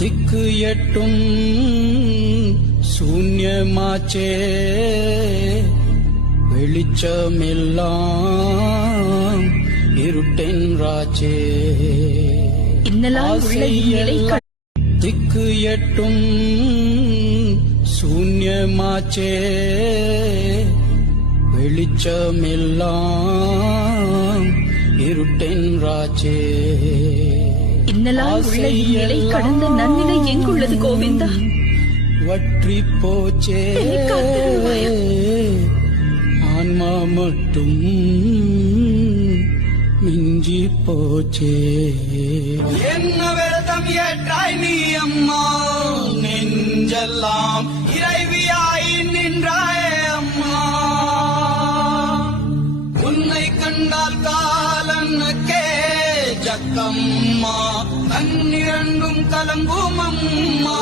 திக்கு எட்டும் சூன்யமாச்சே வெளிச்சமெல்லாம் இருட்டென்றாச்சே திக்கு எட்டும் சூன்யமாச்சே வெளிச்சமெல்லாம் இருட்டென்றாச்சே நிலை கடந்த நன்னிலை எங்குள்ளது கோவிந்தா? வற்றி போச்சே ஆன்மா மட்டும் மிஞ்சி போச்சே. என்ன விரதம் ஏற்றாய் நீ அம்மா, நெஞ்செல்லாம் இறைவியாய் நின்றாயே அம்மா. உன்னை கண்டால் காலனுக்கே ஜக்கம்மா, கண்ணிரண்டும் கலங்கும் அம்மா.